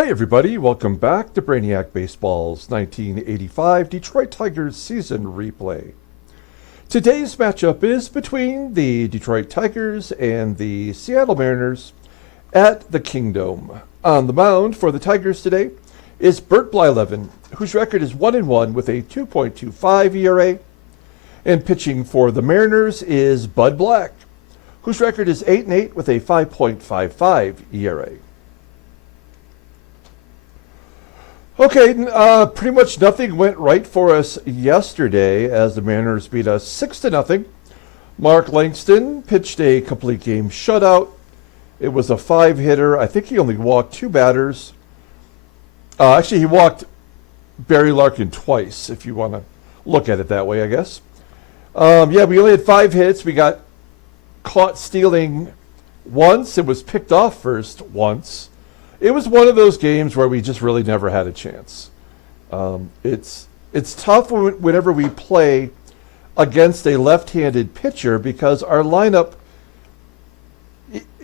Hey everybody, welcome back to Brainiac Baseball's 1985 Detroit Tigers season replay. Today's matchup is between the Detroit Tigers and the Seattle Mariners at the Kingdome. On the mound for the Tigers today is Bert Blyleven, whose record is 1-1 with a 2.25 ERA. And pitching for the Mariners is Bud Black, whose record is 8-8 with a 5.55 ERA. Okay, pretty much nothing went right for us yesterday as the Mariners beat us 6-0. Mark Langston pitched a complete game shutout. It was a 5-hitter. I think he only walked 2 batters. Actually, he walked Barry Larkin twice, if you want to look at it that way, I guess. Yeah, we only had 5 hits. We got caught stealing once. It was picked off first once. It was one of those games where we just really never had a chance. It's tough whenever we play against a left-handed pitcher because our lineup,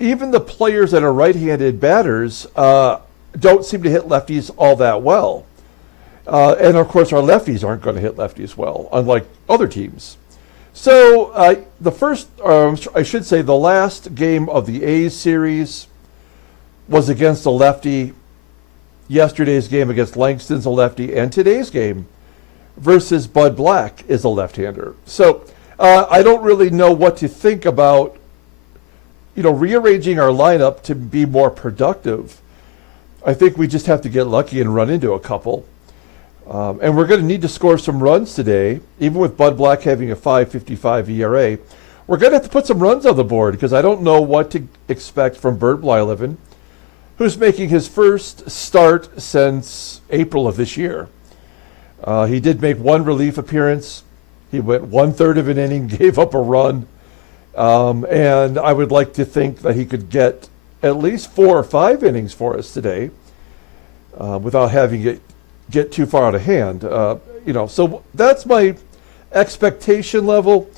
even the players that are right-handed batters, don't seem to hit lefties all that well. And of course, our lefties aren't going to hit lefties well, unlike other teams. So the last game of the A's series was against a lefty. Yesterday's game against Langston's a lefty, and today's game versus Bud Black is a left-hander. So I don't really know what to think about, rearranging our lineup to be more productive. I think we just have to get lucky and run into a couple. And we're going to need to score some runs today, even with Bud Black having a 5.55 ERA. We're going to have to put some runs on the board because I don't know what to expect from Bert Blyleven, who's making his first start since April of this year. He did make 1 relief appearance. He went 1/3 of an inning, gave up a run. And I would like to think that he could get at least 4 or 5 innings for us today without having it get too far out of hand. So that's my expectation level.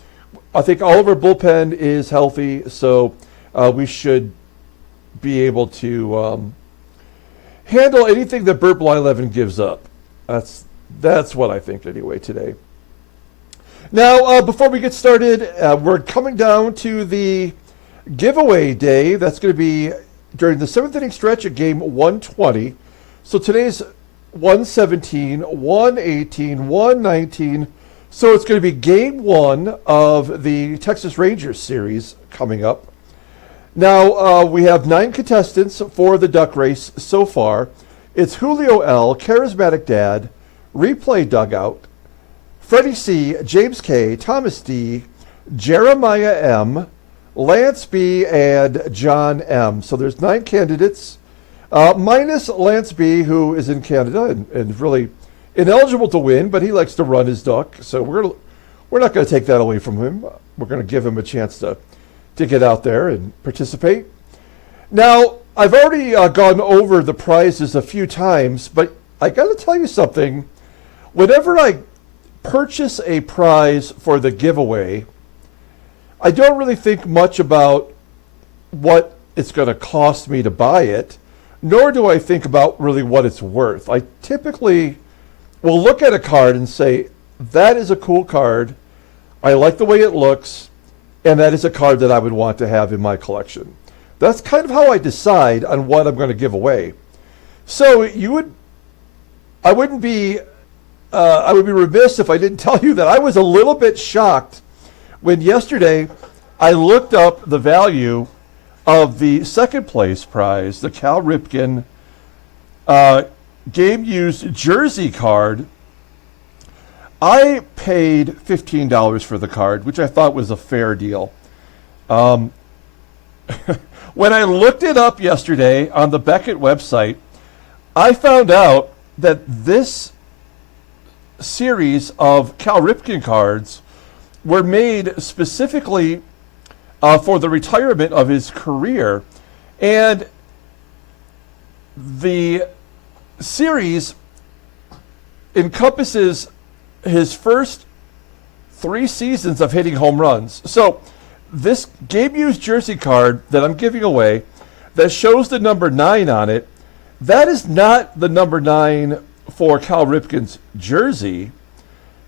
I think all of our bullpen is healthy, so we should be able to handle anything that Bert Blyleven gives up. That's what I think anyway today. Now, before we get started, we're coming down to the giveaway day. That's going to be during the 7th inning stretch at game 120. So today's 117, 118, 119. So it's going to be game 1 of the Texas Rangers series coming up. Now, we have 9 contestants for the duck race so far. It's Julio L., Charismatic Dad, Replay Dugout, Freddie C., James K., Thomas D., Jeremiah M., Lance B., and John M. So there's 9 candidates, minus Lance B., who is in Canada and really ineligible to win, but he likes to run his duck. So we're not going to take that away from him. We're going to give him a chance to get out there and participate. Now, I've already gone over the prizes a few times, but I got to tell you something. Whenever I purchase a prize for the giveaway, I don't really think much about what it's going to cost me to buy it, nor do I think about really what it's worth. I typically will look at a card and say, that is a cool card. I like the way it looks. And that is a card that I would want to have in my collection. That's kind of how I decide on what I'm going to give away. So I would be remiss if I didn't tell you that I was a little bit shocked when yesterday I looked up the value of the second place prize, the Cal Ripken game used jersey card. I paid $15 for the card, which I thought was a fair deal. When I looked it up yesterday on the Beckett website, I found out that this series of Cal Ripken cards were made specifically for the retirement of his career. And the series encompasses his first 3 seasons of hitting home runs. So this game used jersey card that I'm giving away that shows the number 9 on it that is not the number 9 for Cal Ripken's jersey.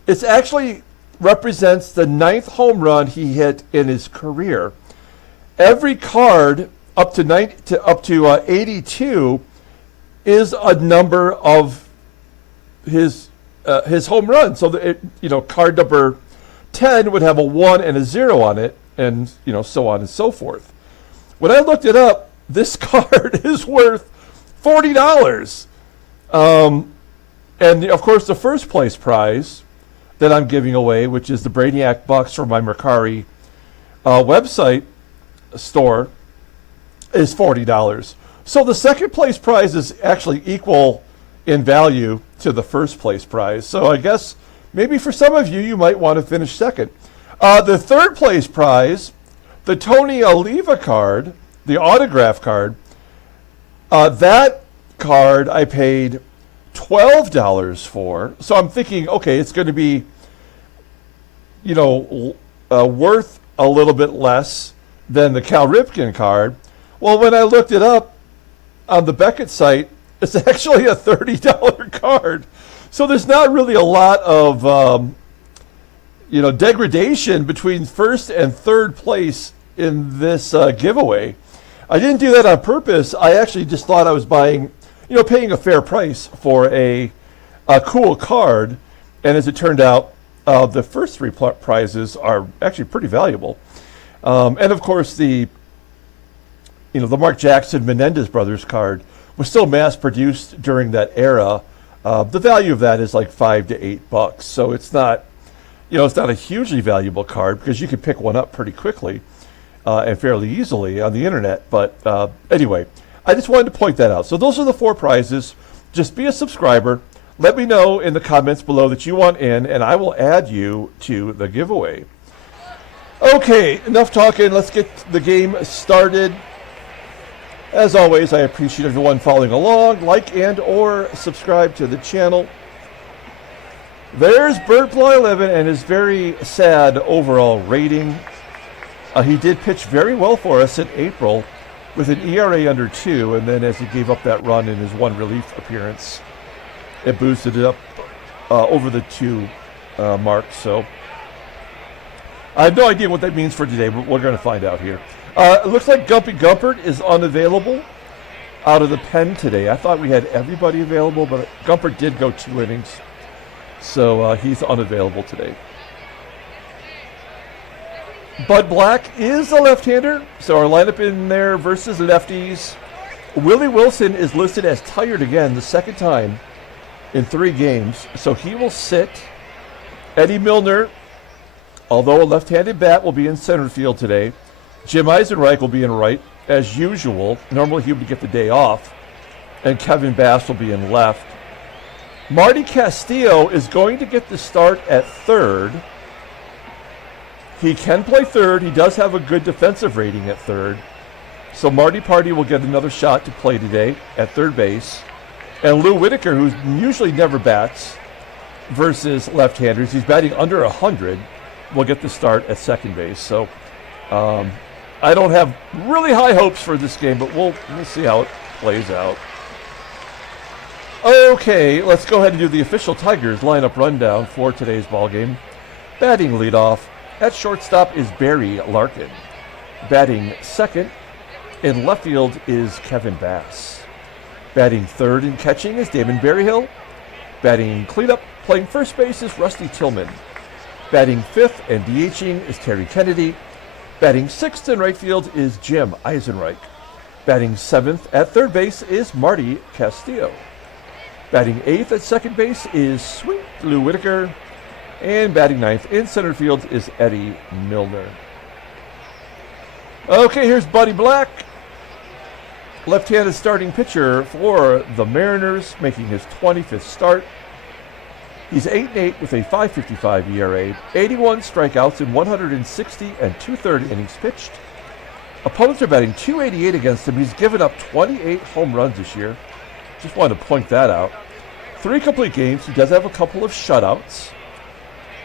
It actually represents the 9th home run he hit in his career. Every card up to 82 is a number of his home run. So card number 10 would have a 1 and a 0 on it, and so on and so forth. When I looked it up, this card is worth $40. And of course, the first place prize that I'm giving away, which is the Brainiac Bucks from my Mercari website store, is $40. So the second place prize is actually equal in value to the first place prize. So I guess maybe for some of you, you might want to finish second. The third place prize, the Tony Oliva card, the autograph card, that card I paid $12 for. So I'm thinking, okay, it's going to be, worth a little bit less than the Cal Ripken card. Well, when I looked it up on the Beckett site, it's actually a $30 card. So there's not really a lot of, degradation between first and third place in this giveaway. I didn't do that on purpose. I actually just thought I was buying, paying a fair price for a cool card. And as it turned out, the first three prizes are actually pretty valuable. And of course, the Mark Jackson Menendez brothers card was still mass produced during that era. The value of that is like $5 to $8. So it's not, it's not a hugely valuable card because you can pick one up pretty quickly and fairly easily on the internet. But anyway, I just wanted to point that out. So those are the 4 prizes. Just be a subscriber. Let me know in the comments below that you want in, and I will add you to the giveaway. Okay, enough talking. Let's get the game started. As always, I appreciate everyone following along. Like and or subscribe to the channel. There's Bert Blyleven and his very sad overall rating. He did pitch very well for us in April with an ERA under 2, and then as he gave up that run in his 1 relief appearance, it boosted it up over the 2 mark. So I have no idea what that means for today, but we're going to find out here. It looks like Gumpy Gumpert is unavailable out of the pen today. I thought we had everybody available, but Gumpert did go 2 innings, so he's unavailable today. Bud Black is a left-hander, so our lineup in there versus lefties. Willie Wilson is listed as tired again, the second time in 3 games, so he will sit. Eddie Milner, although a left-handed bat, will be in center field today. Jim Eisenreich will be in right, as usual. Normally he would get the day off. And Kevin Bass will be in left. Marty Castillo is going to get the start at third. He can play third. He does have a good defensive rating at third. So Marty Party will get another shot to play today at third base. And Lou Whitaker, who usually never bats, versus left-handers, he's batting under 100, will get the start at second base. So I don't have really high hopes for this game, but we'll see how it plays out. Okay, let's go ahead and do the official Tigers lineup rundown for today's ballgame. Batting leadoff at shortstop is Barry Larkin. Batting second in left field is Kevin Bass. Batting third and catching is Damon Berryhill. Batting cleanup, playing first base is Rusty Tillman. Batting fifth and DHing is Terry Kennedy. Batting sixth in right field is Jim Eisenreich. Batting seventh at third base is Marty Castillo. Batting eighth at second base is Sweet Lou Whitaker. And batting ninth in center field is Eddie Milner. Okay, here's Buddy Black. Left-handed starting pitcher for the Mariners, making his 25th start. He's 8-8 with a .555 ERA, 81 strikeouts in 160 and 2/3 innings pitched. Opponents are batting .288 against him. He's given up 28 home runs this year. Just wanted to point that out. 3 complete games. He does have a couple of shutouts.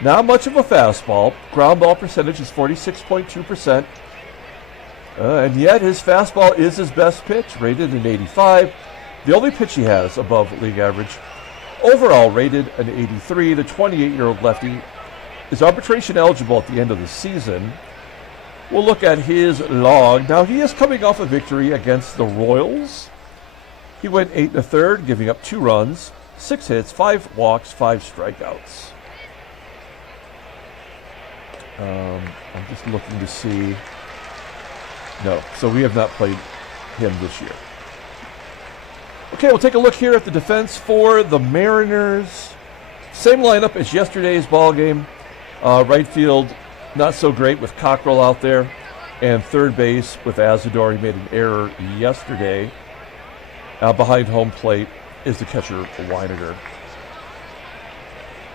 Not much of a fastball. Ground ball percentage is 46.2%. And yet his fastball is his best pitch, rated an 85. The only pitch he has above league average. Overall rated an 83. The 28-year-old lefty is arbitration eligible at the end of the season. We'll look at his log. Now, he is coming off a victory against the Royals. He went 8 1/3, giving up 2 runs, 6 hits, 5 walks, 5 strikeouts. I'm just looking to see. No, so we have not played him this year. Okay, we'll take a look here at the defense for the Mariners. Same lineup as yesterday's ball game. Right field, not so great with COCKRELL out there. And third base with ASADOOR. He made an error yesterday. Behind home plate is the catcher, WYNEGAR.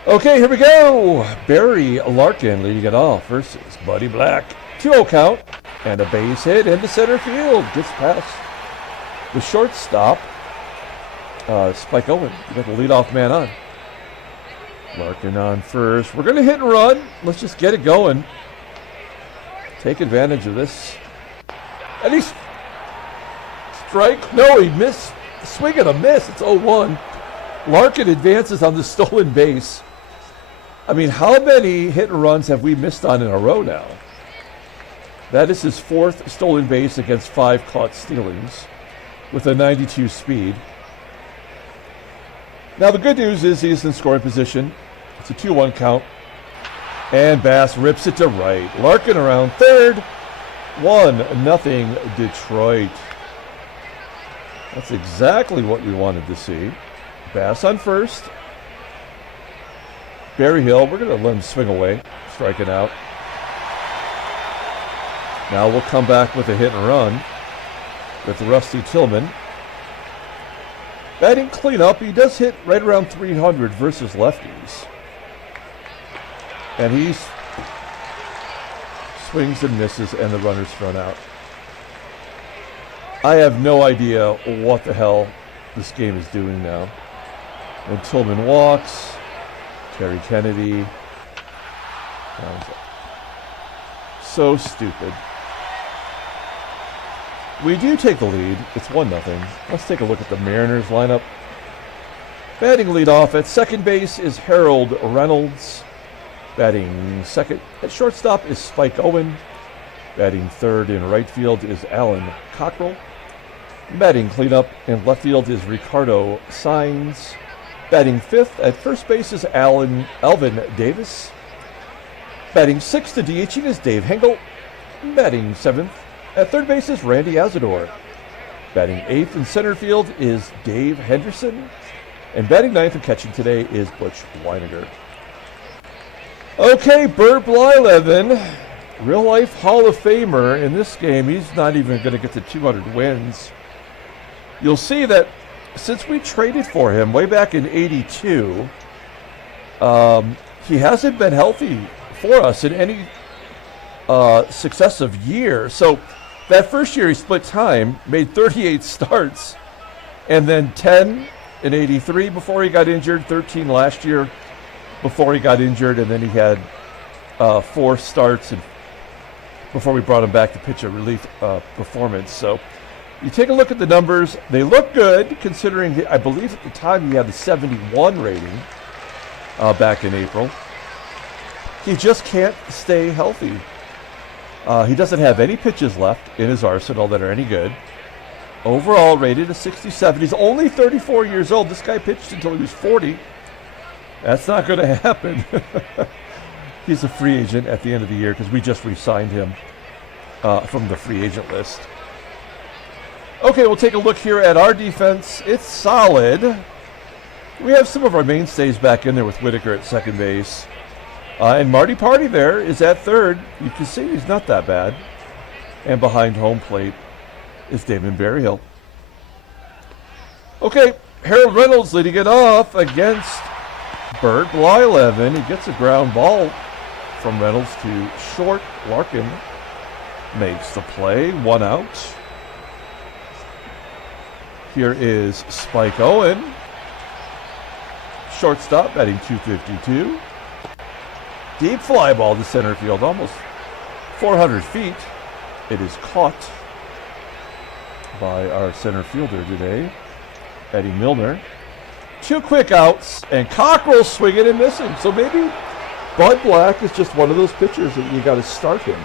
Okay, here we go. LARKIN leading it off versus Buddy Black. 2-0 count and a base hit into center field. Gets past the shortstop, Spike Owen. You got the leadoff man on. LARKIN on first. We're going to hit and run. Let's just get it going. Take advantage of this. And he's strike. No, he missed. Swing and a miss. It's 0-1. LARKIN advances on the stolen base. I mean, how many hit and runs have we missed on in a row now? That is his 4th stolen base against 5 caught stealings with a 92 speed. Now, the good news is he's in scoring position. It's a 2-1 count. And Bass rips it to right. LARKIN around third. 1-0 Detroit. That's exactly what we wanted to see. Bass on first. Berryhill, we're going to let him swing away, striking out. Now we'll come back with a hit and run with Rusty Tillman. Batting cleanup, he does hit right around 300 versus lefties. And he swings and misses, and the runner's thrown out. I have no idea what the hell this game is doing now. And Tillman walks. Terry Kennedy. So stupid. We do take the lead. It's 1-0. Let's take a look at the Mariners lineup. Batting leadoff at second base is Harold Reynolds. Batting second at shortstop is Spike Owen. Batting third in right field is Alan COCKRELL. Batting cleanup in left field is Ricardo SAENZ. Batting fifth at first base is Alvin Davis. Batting sixth to DHing is Dave HENGEL. Batting seventh at third base is Randy ASADOOR. Batting eighth in center field is Dave Henderson. And batting ninth and catching today is Butch WYNEGAR. Okay, Bert Blyleven, real life Hall of Famer. In this game, he's not even going to get to 200 wins. You'll see that since we traded for him way back in '82, he hasn't been healthy for us in any successive year. So that first year he split time, made 38 starts, and then 10 in '83 before he got injured, 13 last year before he got injured, and then he had 4 starts before we brought him back to pitch a relief performance. So you take a look at the numbers. They look good, considering I believe at the time he had a 71 rating back in April. He just can't stay healthy. He doesn't have any pitches left in his arsenal that are any good. Overall rated a 67. He's only 34 years old. This guy pitched until he was 40. That's not going to happen. He's a free agent at the end of the year because we just re-signed him from the free agent list. Okay, we'll take a look here at our defense. It's solid. We have some of our mainstays back in there with Whitaker at second base. And Marty Party there is at third. You can see he's not that bad. And behind home plate is Damon Berryhill. Okay, Harold Reynolds leading it off against Bert Blyleven. He gets a ground ball from Reynolds to short. LARKIN makes the play, 1 out. Here is Spike Owen. Shortstop, batting .252. Deep fly ball to center field, almost 400 feet. It is caught by our center fielder today. Eddie Milner. 2 quick outs, and COCKRELL swinging and missing. So maybe Bud Black is just one of those pitchers that you got to start him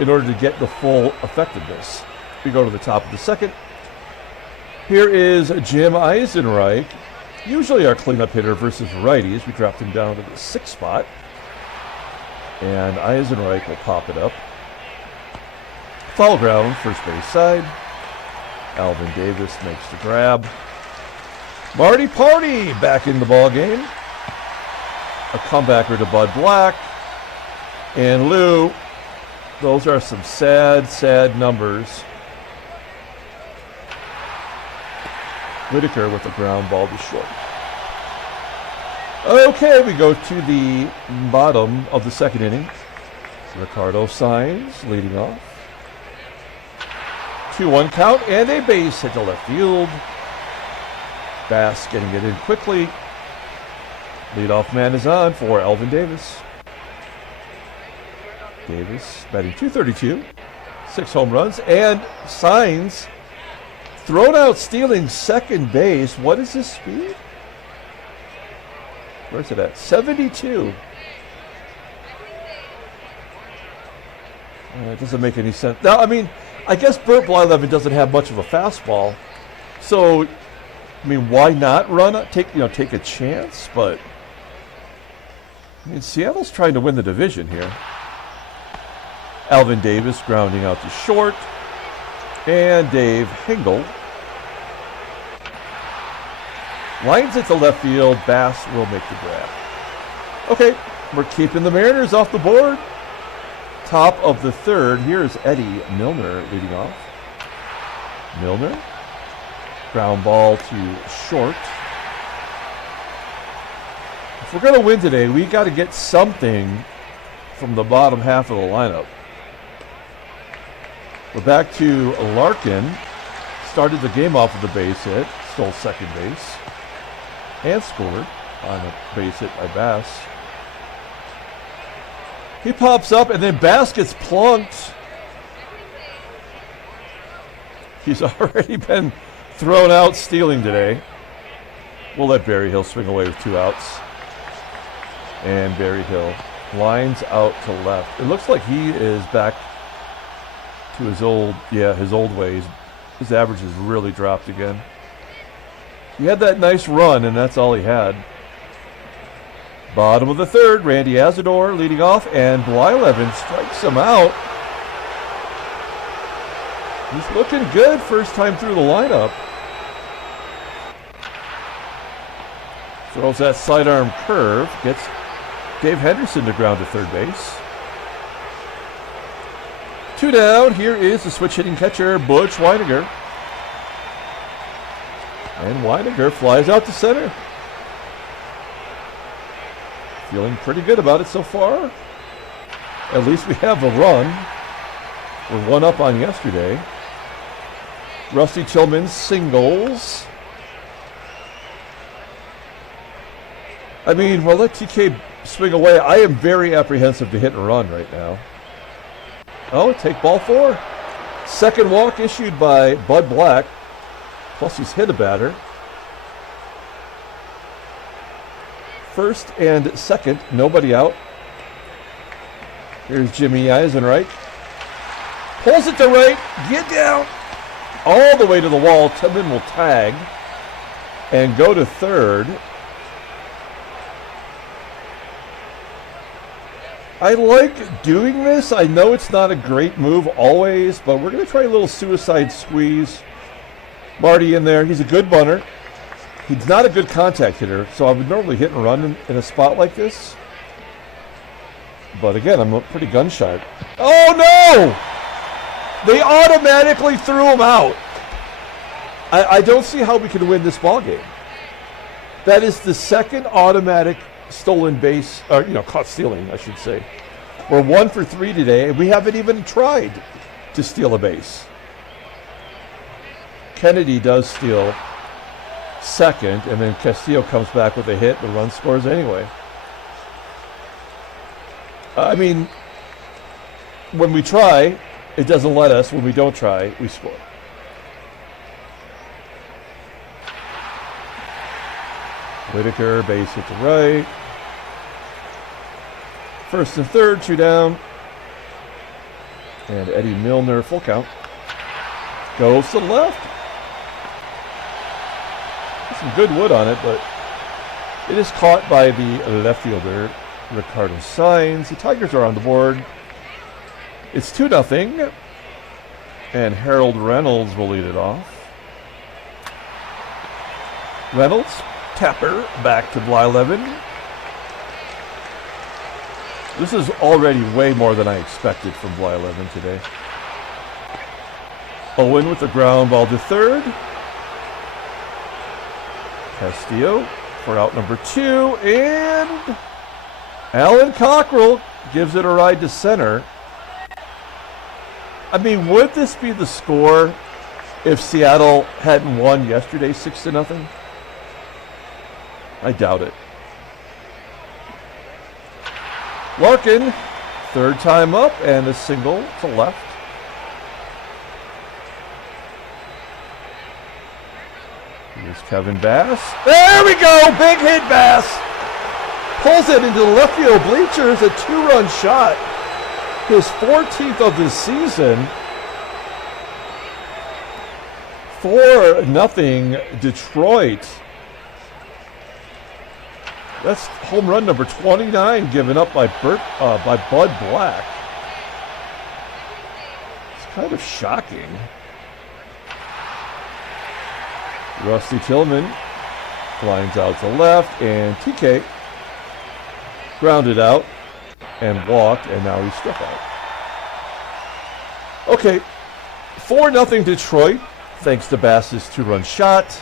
in order to get the full effectiveness. We go to the top of the second. Here is Jim EISENREICH, usually our cleanup hitter versus righties. We dropped him down to the 6th spot. And EISENREICH will pop it up. Foul ground, first base side. Alvin Davis makes the grab. Marty Party back in the ball game. A comebacker to Bud Black. And Lou, those are some sad, sad numbers. Whitaker with a ground ball to short. Okay, we go to the bottom of the second inning. Ricardo SAENZ leading off. 2-1 count and a base hit to left field. Bass getting it in quickly. Leadoff man is on for Alvin Davis. Davis batting .232, 6 home runs, and SAENZ thrown out stealing second base. What is his speed? Where's it at? 72. It doesn't make any sense. Now, I mean, I guess Bert Blyleven doesn't have much of a fastball, so I mean, why not run? Take a chance, but I mean, Seattle's trying to win the division here. Alvin Davis grounding out to short, and Dave HENGEL lines it to left field. Bass will make the grab. Okay, we're keeping the Mariners off the board. Top of the third. Here's Eddie Milner leading off. Milner. Ground ball to short. If we're going to win today, we got to get something from the bottom half of the lineup. We're back to Larkin. Started the game off with a base hit. Stole second base. And scored on a base hit by Bass. He pops up, and then Bass gets plunked. He's already been thrown out stealing today. We'll let Berryhill swing away with 2 outs. And Berryhill lines out to left. It looks like he is back to his old ways. His average has really dropped again. He had that nice run, and that's all he had. Bottom of the third, Randy ASADOOR leading off, and Blyleven strikes him out. He's looking good first time through the lineup. Throws that sidearm curve, gets Dave Henderson to ground to third base. 2 down, here is the switch hitting catcher, Butch WYNEGAR. And WYNEGAR flies out to center. Feeling pretty good about it so far. At least we have a run. We're 1 up on yesterday. Rusty Tillman singles. I mean, we'll let TK swing away. I am very apprehensive to hit and run right now. Oh, take ball 4. Second walk issued by Bud Black. Plus he's hit a batter. First and second, nobody out. Here's Jimmy EISENREICH. Pulls it to right, get down. All the way to the wall. Tillman will tag and go to third. I like doing this. I know it's not a great move always, but we're going to try a little suicide squeeze. Marty in there. He's a good bunter. He's not a good contact hitter, so I would normally hit and run in a spot like this. But again, I'm pretty gun shy. Oh no! They automatically threw him out. I don't see how we can win this ball game. That is the second automatic stolen base, or caught stealing, I should say. We're 1 for 3 today, and we haven't even tried to steal a base. Kennedy does steal second, and then Castillo comes back with a hit. The run scores anyway. I mean, when we try, it doesn't let us. When we don't try, we score. Whitaker, base hit to right. First and third, 2 down. And Eddie Milner, full count. Goes to the left. Some good wood on it, but it is caught by the left fielder, Ricardo SAENZ. The Tigers are on the board. It's 2-0. And Harold Reynolds will lead it off. Reynolds, tapper, back to Blyleven. This is already way more than I expected from Blyleven today. Owen with the ground ball to third. Castillo for out number 2. And Alan Cockrell gives it a ride to center. I mean, would this be the score if Seattle hadn't won yesterday 6-0? I doubt it. Larkin, third time up, and a single to left. Here's Kevin Bass. There we go! Big hit, Bass! Pulls it into the left field bleachers, a 2-run shot. His 14th of the season. 4-0 Detroit. That's home run number 29 given up by Bud Black. It's kind of shocking. Rusty Tillman lines out to left, and TK grounded out and walked, and now he's struck out. Okay, 4-0 Detroit, thanks to Bass's 2-run shot.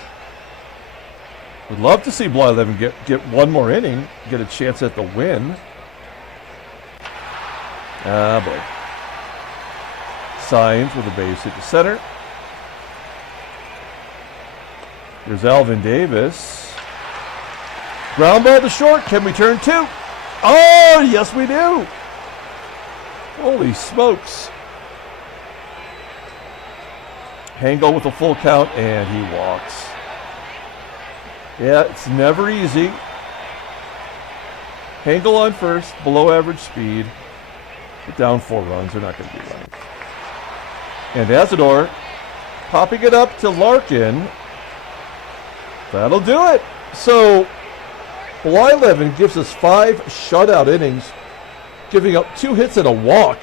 Would love to see Blyleven get one more inning, get a chance at the win. Ah, boy. SAENZ with a base hit to center. Here's Alvin Davis. Ground ball to short. Can we turn 2? Oh, yes we do. Holy smokes. HENGEL with a full count, and he walks. Yeah, it's never easy. HENGEL on first, below average speed. But down 4 runs, they're not going to be running. And ASADOOR popping it up to Larkin. That'll do it. So Blyleven gives us 5 shutout innings, giving up 2 hits and a walk.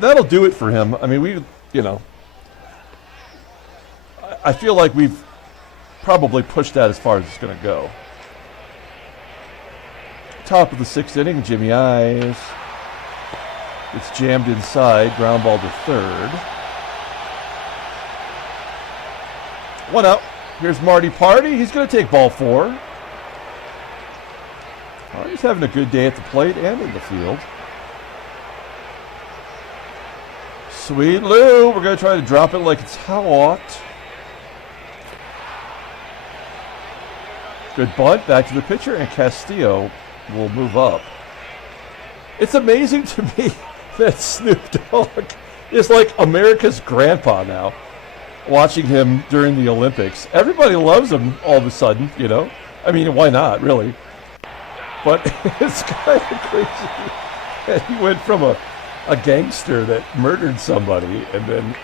That'll do it for him. I mean, I feel like we've probably pushed that as far as it's going to go. Top of the 6th inning, Jimmy Eyes. It's jammed inside, ground ball to third. 1 out. Here's Marty Party. He's going to take ball 4. Marty's having a good day at the plate and in the field. Sweet Lou. We're going to try to drop it like it's hot. Good bunt. Back to the pitcher, and Castillo will move up. It's amazing to me that Snoop Dogg is like America's grandpa now. Watching him during the Olympics. Everybody loves him all of a sudden, I mean, why not, really? But it's kind of crazy. And he went from a gangster that murdered somebody, and then,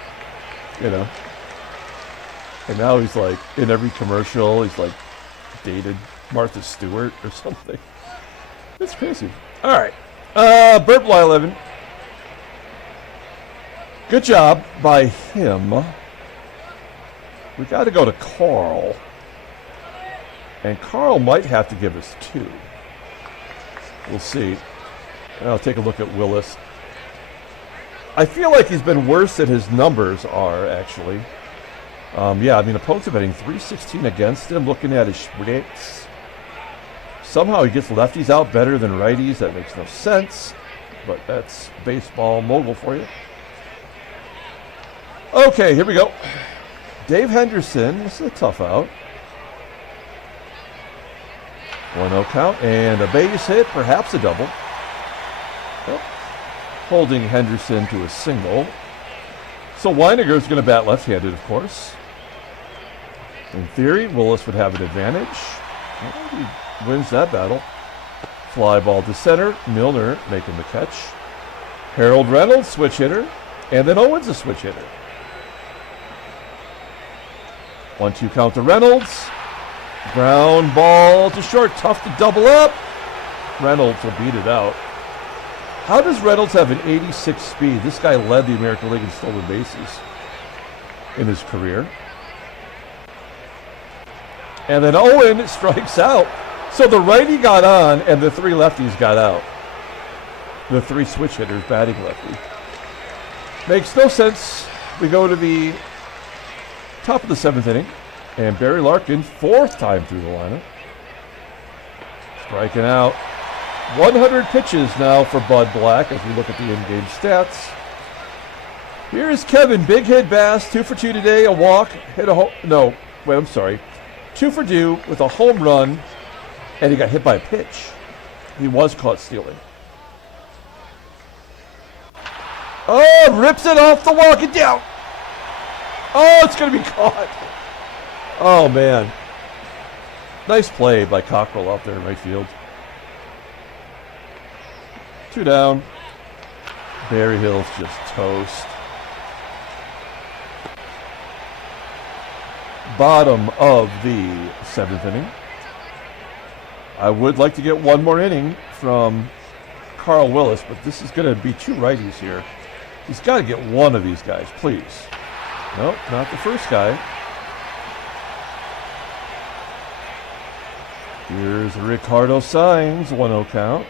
and now he's like in every commercial, he's like dated Martha Stewart or something. It's crazy. All right. Bert Blyleven. Good job by him. We got to go to Carl. And Carl might have to give us 2. We'll see. And I'll take a look at Willis. I feel like he's been worse than his numbers are, actually. Yeah, I mean, opponents are betting 316 against him. Looking at his splits. Somehow he gets lefties out better than righties. That makes no sense. But that's baseball mogul for you. Okay, here we go. Dave Henderson. This is a tough out. 1-0 count and a base hit, perhaps a double. Yep. Holding Henderson to a single. So WYNEGAR is going to bat left-handed, of course. In theory, Willis would have an advantage. Well, he wins that battle. Fly ball to center. Milner making the catch. Harold Reynolds, switch hitter. And then Owen's a switch hitter. 1-2 count to Reynolds. Ground ball to short. Tough to double up. Reynolds will beat it out. How does Reynolds have an 86 speed? This guy led the American League in stolen bases in his career. And then Owen strikes out. So the righty got on and the three lefties got out. The three switch hitters batting lefty. Makes no sense. We go to the top of the 7th inning. And Barry Larkin, 4th time through the lineup. Striking out. 100 pitches now for Bud Black as we look at the in-game stats. Here is Kevin. Big hit Bass. 2 for 2 today. A walk. Hit a home. No. Wait, I'm sorry. 2 for 2 with a home run. And he got hit by a pitch. He was caught stealing. Oh, rips it off the wall. Get down. Oh, it's going to be caught. Oh, man. Nice play by Cockrell out there in right field. 2 down. Berryhill's just toast. Bottom of the 7th inning. I would like to get one more inning from Carl Willis, but this is going to be 2 righties here. He's got to get one of these guys, please. Nope, not the first guy. Here's Ricardo SAENZ, 1-0 count.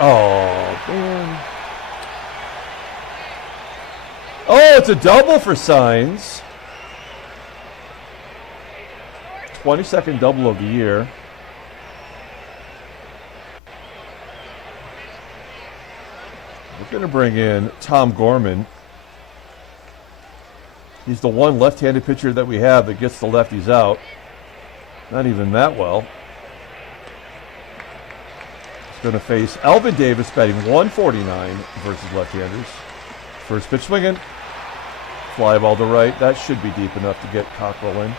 Oh, man. Oh, it's a double for SAENZ. 22nd double of the year. We're going to bring in Tom Gorman. He's the one left-handed pitcher that we have that gets the lefties out. Not even that well. He's going to face Alvin Davis batting 149 versus left-handers. First pitch swinging. Fly ball to right. That should be deep enough to get Cockrell in.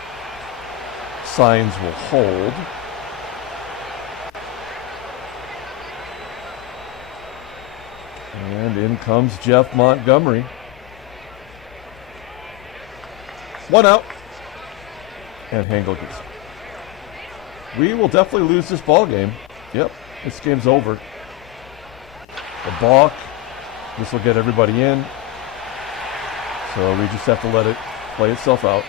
SAENZ will hold. And in comes Jeff Montgomery. 1 out. And HENGEL gets it. We will definitely lose this ball game. Yep, this game's over. A balk. This will get everybody in. So we just have to let it play itself out.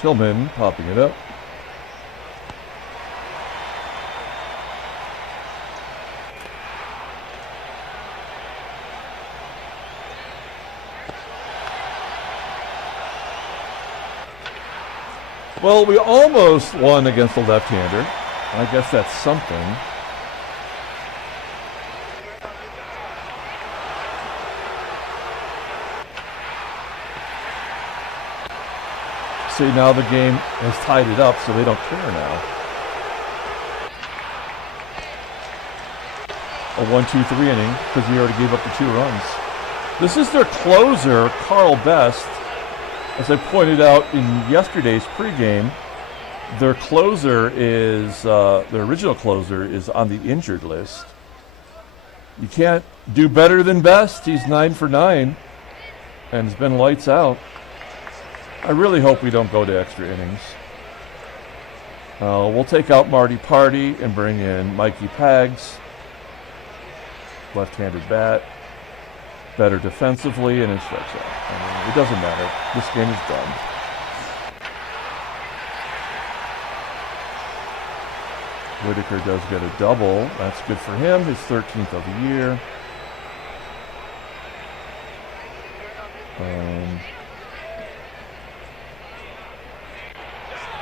Tillman popping it up. Well, we almost won against the left-hander. I guess that's something. See, now the game has tied it up, so they don't care now. A 1-2-3 inning, because we already gave up the 2 runs. This is their closer, Carl Best. As I pointed out in yesterday's pregame, their closer is, their original closer is on the injured list. You can't do better than Best. He's 9 for 9 and has been lights out. I really hope we don't go to extra innings. We'll take out Marty Party and bring in Mikey Pags. Left-handed bat. Better defensively, and it strikes out. I mean, it doesn't matter. This game is done. Whitaker does get a double. That's good for him. His 13th of the year.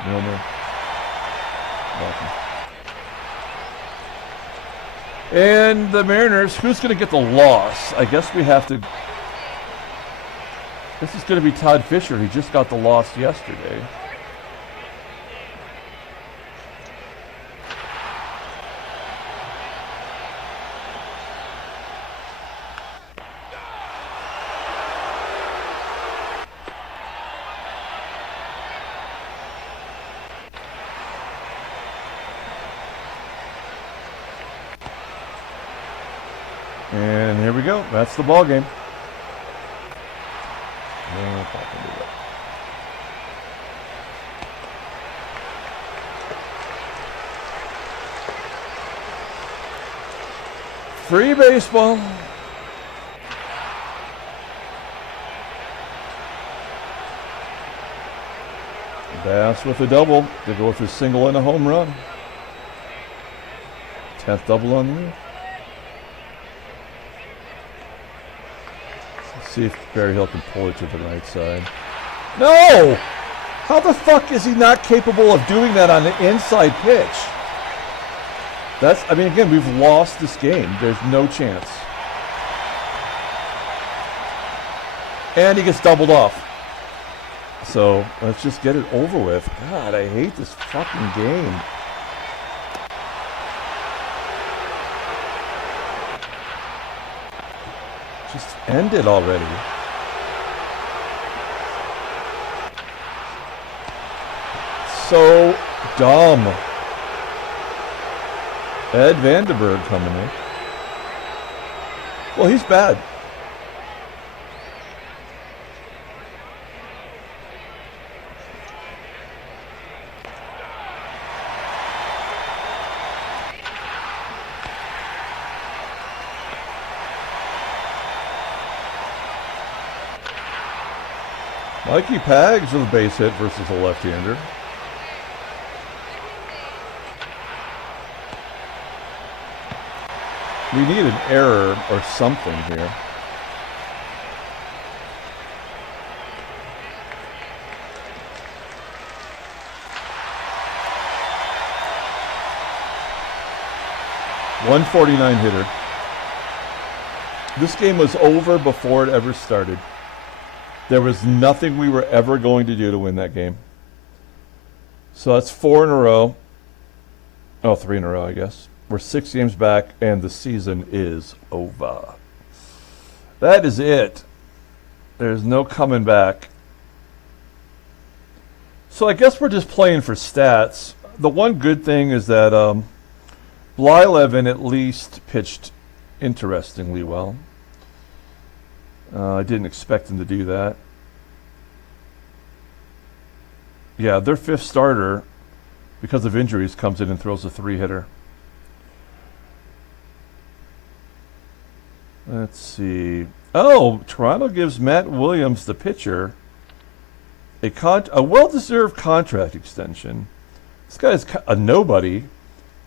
Milner. Welcome. And the Mariners, who's going to get the loss? I guess we have to... This is going to be Todd Fisher. He just got the loss yesterday. And here we go. That's the ball game. Free baseball. Bass with a double to go with a single and a home run. 10th double on the year. See if Berryhill can pull it to the right side. No! How the fuck is he not capable of doing that on the inside pitch? I mean, again, we've lost this game. There's no chance. And he gets doubled off. So let's just get it over with. God, I hate this fucking game. Just end it already. So dumb. Ed Vandenberg coming in. Well, he's bad. Mikey Pags with a base hit versus a left-hander. We need an error or something here. .149 hitter. This game was over before it ever started. There was nothing we were ever going to do to win that game. So that's 4 in a row. Oh, 3 in a row, I guess. We're 6 games back, and the season is over. That is it. There's no coming back. So I guess we're just playing for stats. The one good thing is that Blyleven at least pitched interestingly well. I didn't expect him to do that. Yeah, their 5th starter, because of injuries, comes in and throws a 3-hitter. Let's see. Oh, Toronto gives Matt Williams, the pitcher, a well-deserved contract extension. This guy's a nobody,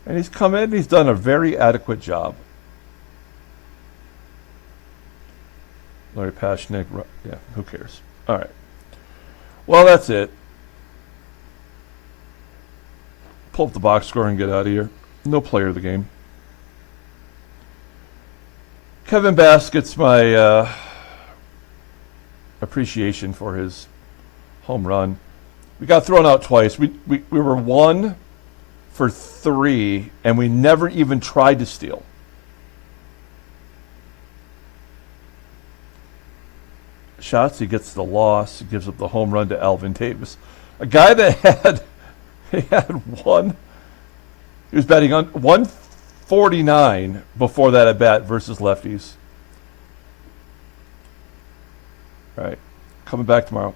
and he's come in and he's done a very adequate job. Larry Pashnik, yeah, who cares? All right. Well, that's it. Pull up the box score and get out of here. No player of the game. Kevin Bass gets my appreciation for his home run. We got thrown out twice. We were 1 for 3, and we never even tried to steal. Shots, he gets the loss. He gives up the home run to Alvin Davis. A guy that he was batting on 149 before that at bat versus lefties. All right, coming back tomorrow.